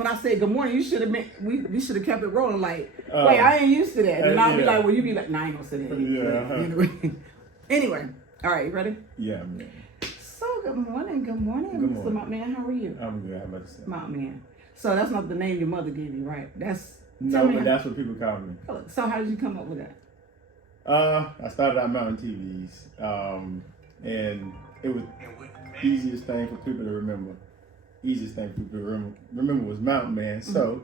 when I said good morning, you should have been. We should have kept it rolling. Like, wait, I ain't used to that. And I'll be like, well, you be like, nah, I ain't gonna say that. Yeah. Anyway, all right, you ready? Yeah, I'm ready. So good morning, Mr. Mountain Man. How are you? I'm good. How about yourself? Mountain Man. So that's not the name your mother gave you, right? That's that's what people call me. So how did you come up with that? I started out Mountain TVs, and it was the easiest thing for people to remember. Easiest thing for people to remember was Mountain Man. So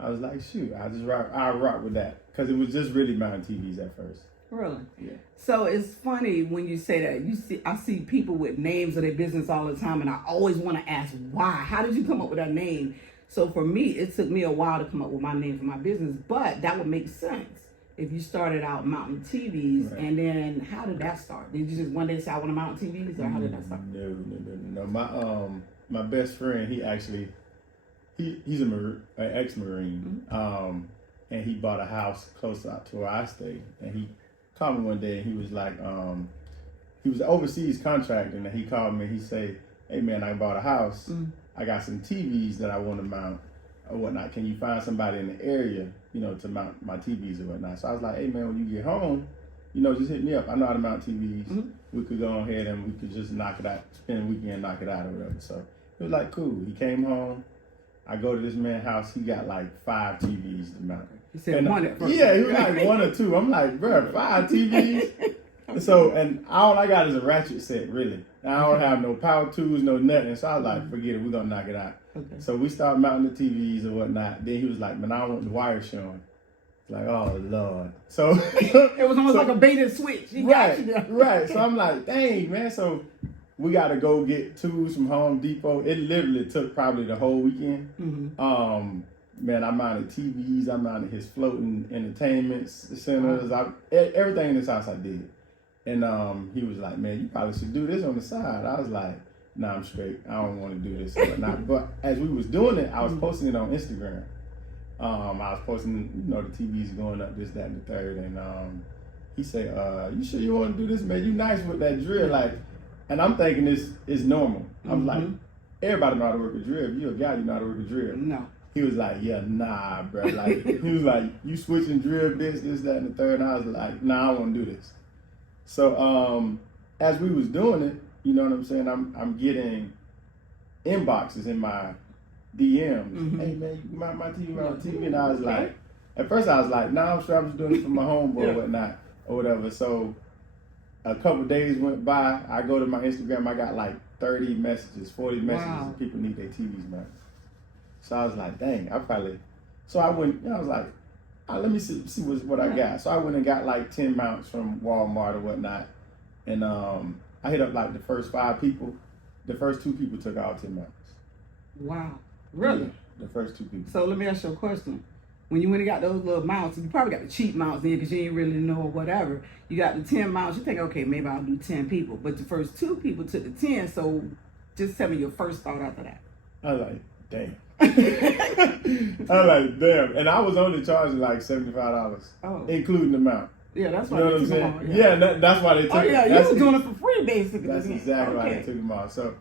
I was like, shoot, I rock with that because it was just really Mountain TVs at first. Really? Yeah. So it's funny when you say that. I see people with names of their business all the time, and I always want to ask why. How did you come up with that name? So for me, it took me a while to come up with my name for my business, but that would make sense if you started out Mountain TVs, right. And then how did that start? Did you just one day say I want to Mountain TVs, or how did that start? No. My best friend, he's an ex-Marine, and he bought a house close out to where I stay, and he called me one day and he was like, he was overseas contracting, and he called me and he said, hey man, I bought a house. I got some TVs that I want to mount or whatnot. Can you find somebody in the area, to mount my TVs or whatnot? So I was like, hey man, when you get home, just hit me up. I know how to mount TVs. We could go ahead and we could just knock it out, spend a weekend, knock it out or whatever. So it was like, cool. He came home. I go to this man's house. He got like 5 TVs to mount. He said one at first. Yeah, he was like 1 or 2. I'm like, bro, 5 TVs? So, and all I got is a ratchet set, really. I don't have no power tools, no nothing. So I was like, forget it, we're going to knock it out. Okay. So we started mounting the TVs and whatnot. Then he was like, man, I don't want the wire showing. Like, oh, Lord. So it was almost like a bait and switch. Right. So I'm like, dang, man. So we got to go get tools from Home Depot. It literally took probably the whole weekend. Man, I mounted TVs. I mounted his floating entertainment centers. Everything in this house I did. And he was like, man, you probably should do this on the side. I was like, nah, I'm straight. I don't want to do this or whatnot. But as we was doing it, I was posting it on Instagram. I was posting, the TVs going up, this, that, and the third. And he said, you sure you want to do this, man? You nice with that drill. And I'm thinking this is normal. I'm like, everybody know how to work a drill. If you're a guy, you know how to work a drill. No. He was like, yeah, nah, bro. Like, he was like, you switching drill this, that, and the third. And I was like, nah, I want to do this. So as we was doing it, you know what I'm saying? I'm getting inboxes in my DMs. Hey man, you mount my TV, And I was like, at first I was like, nah, I'm sure I'm just doing it for my homeboy or whatnot or whatever. So a couple days went by. I go to my Instagram. I got like 30 messages, 40 messages of people need their TVs mounted. So I was like, dang, So I went. I was like, let me see what I got. So I went and got like 10 mounts from Walmart or whatnot, and I hit up like the first 5 people. The first 2 people took all 10 mounts. Wow, really? Yeah, the first 2 people. So let me ask you a question. When you went and got those little mounts, you probably got the cheap mounts then because you didn't really know or whatever. You got the 10 mounts. You think, okay, maybe I'll do 10 people. But the first 2 people took the 10. So just tell me your first thought after that. I was like, damn. I was like, damn. And I was only charging like $75, including the mount. Yeah, that's why they took them off. Yeah, that's why they took it. You were doing it for free, basically. That's exactly why they took them off. So,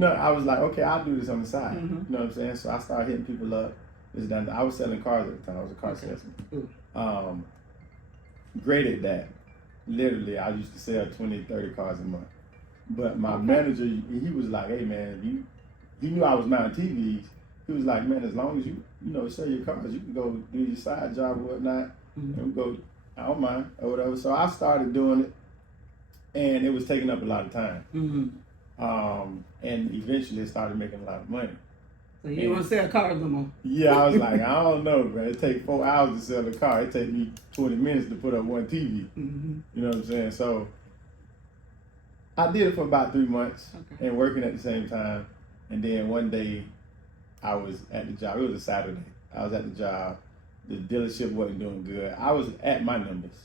I was like, okay, I'll do this on the side. You know what I'm saying? So I started hitting people up. I was selling cars at the time. I was a car salesman. Great at that. Literally, I used to sell 20, 30 cars a month. But my manager, he was like, hey, man, he knew I was mounting TVs. He was like, man, as long as you sell your cars, you can go do your side job or whatnot, and we go, I don't mind, or whatever. So I started doing it, and it was taking up a lot of time. And eventually it started making a lot of money. So you don't want to sell cars no more? Yeah, I was like, I don't know, man. It takes 4 hours to sell a car. It takes me 20 minutes to put up one TV. You know what I'm saying? So I did it for about 3 months and working at the same time. And then one day I was at the job. It was a Saturday. I was at the job. The dealership wasn't doing good. I was at my numbers.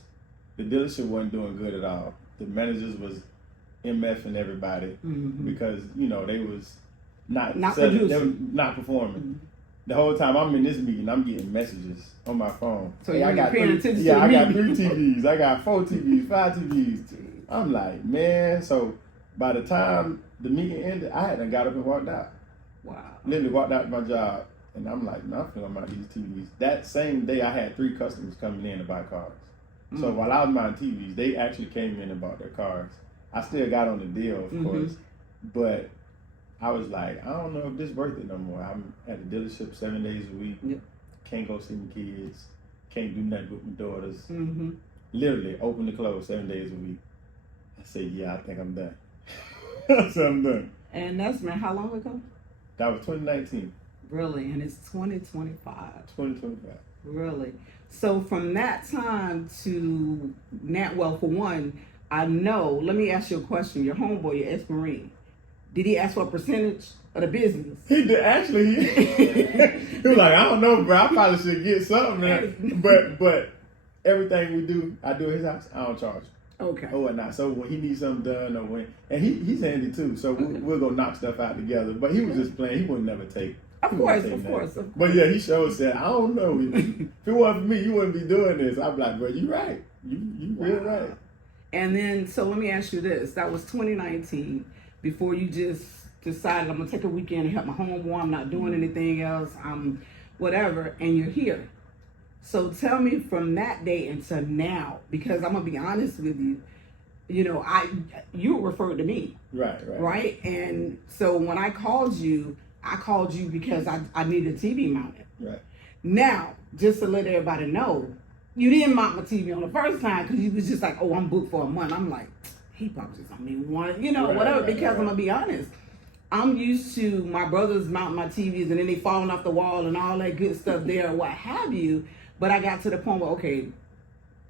The dealership wasn't doing good at all. The managers was MFing everybody because, they was not selling, they were not performing. The whole time I'm in this meeting, I'm getting messages on my phone. So hey, I got three TVs. I got 4 TVs, 5 TVs. I'm like, man. So by the time the meeting ended, I hadn't got up and walked out. Wow. Literally walked out to my job. And I'm like, no, I'm feeling about these TVs. That same day, I had 3 customers coming in to buy cars. So while I was buying TVs, they actually came in and bought their cars. I still got on the deal, of course, but I was like, I don't know if this worth it no more. I'm at the dealership 7 days a week. Yep. Can't go see my kids. Can't do nothing with my daughters. Literally, open to close 7 days a week. I said, yeah, I think I'm done. So I'm done. And that's been how long ago? That was 2019. Really? And it's 2025. 2025. Really? So from that time to now, well, for one, I know, let me ask you a question. Your homeboy, your ex-Marine, did he ask for a percentage of the business? He did, actually. He was like, I don't know, bro. I probably should get something, man. But everything we do, I do at his house, I don't charge. Okay. Or whatnot. So when he needs something done, or when, and he's handy too, so we'll go knock stuff out together. But he was just playing. He would never take. Of course. But yeah, he showed said, I don't know. If it wasn't for me, you wouldn't be doing this. I'm like, bro, you right. You real right. And then, so let me ask you this. That was 2019, before you just decided, I'm going to take a weekend and help my homeboy. I'm not doing anything else. I'm whatever. And you're here. So tell me from that day until now, because I'm going to be honest with you, you know, you were referred to me. Right? And so when I called you because I needed a TV mounted. Right. Now, just to let everybody know, you didn't mount my TV on the first time because you was just like, oh, I'm booked for a month. I'm like, he probably just, whatever. Because I'm going to be honest. I'm used to my brothers mounting my TVs and then they falling off the wall and all that good stuff there, what have you. But I got to the point where, okay,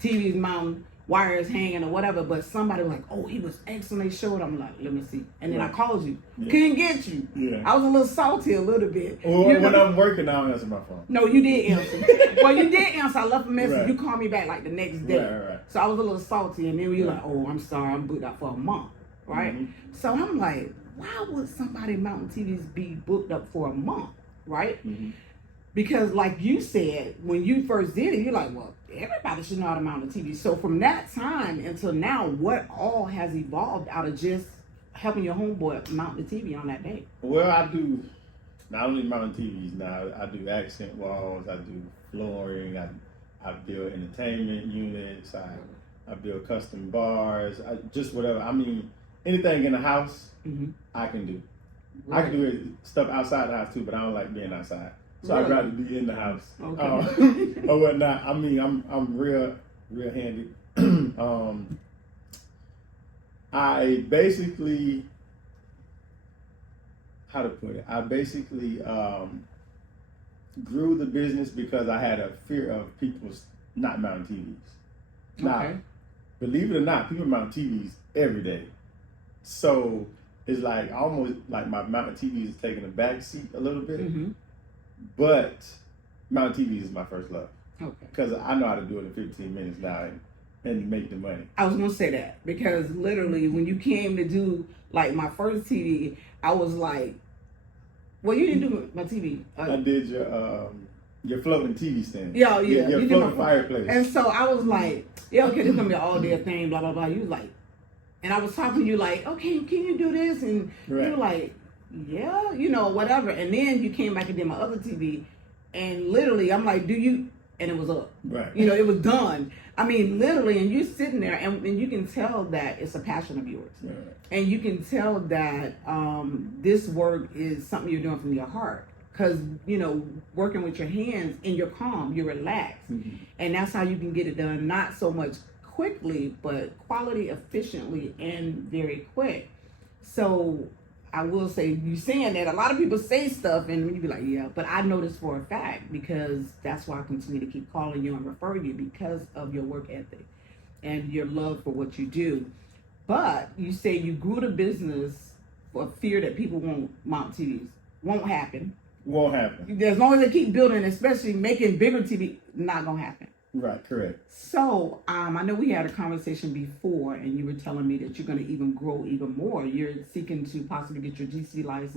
TV's mounting, wires hanging or whatever, but somebody was like, oh, he was excellent, they showed. I'm like, let me see. And then I called you. Couldn't get you. I was a little salty a little bit. Well, when I'm working, I don't answer my phone. No, you did answer. Well, you did answer. I left a message. You called me back like the next day. Right. So I was a little salty, and then you're like, oh, I'm sorry, I'm booked up for a month, right? So I'm like, why would somebody mounting TVs be booked up for a month, right? Because like you said, when you first did it, you're like, well, everybody should know how to mount a TV. So from that time until now, what all has evolved out of just helping your homeboy mount the TV on that day? Well, I do not only mount TVs now, I do accent walls, I do flooring, I build entertainment units, I build custom bars, just whatever. I mean, anything in the house, I can do. I can do stuff outside the house too, but I don't like being outside. So I'd rather be in the house or whatnot. I mean, I'm real handy. I basically, how to put it? I basically grew the business because I had a fear of people not mounting TVs. Now, believe it or not, people mount TVs every day. So it's like almost like my mountain TV is taking a back seat a little bit. But mountain TVs is my first love. Because I know how to do it in 15 minutes now and make the money. I was going to say that because literally when you came to do like my first TV, I was like, well, you didn't do my TV. I did your floating TV stand. Your floating fireplace. And so I was like, yeah, okay, this is going to be an all day thing, blah, blah, blah. You was like, and I was talking to you like, okay, can you do this? And you were like, yeah, whatever. And then you came back and did my other TV, and literally, I'm like, do you? And it was up. It was done. I mean, literally, and you're sitting there, and you can tell that it's a passion of yours. And you can tell that this work is something you're doing from your heart. Because, working with your hands and you're calm, you're relaxed. And that's how you can get it done, not so much quickly, but quality, efficiently, and very quick. So I will say, you saying that, a lot of people say stuff and you be like, yeah, but I know this for a fact because that's why I continue to keep calling you and refer you because of your work ethic and your love for what you do. But you say you grew the business for fear that people won't mount TVs. Won't happen. As long as they keep building, especially making bigger TV, not gonna happen. Right, correct. So, I know we had a conversation before and you were telling me that you're going to even grow even more. You're seeking to possibly get your GC license.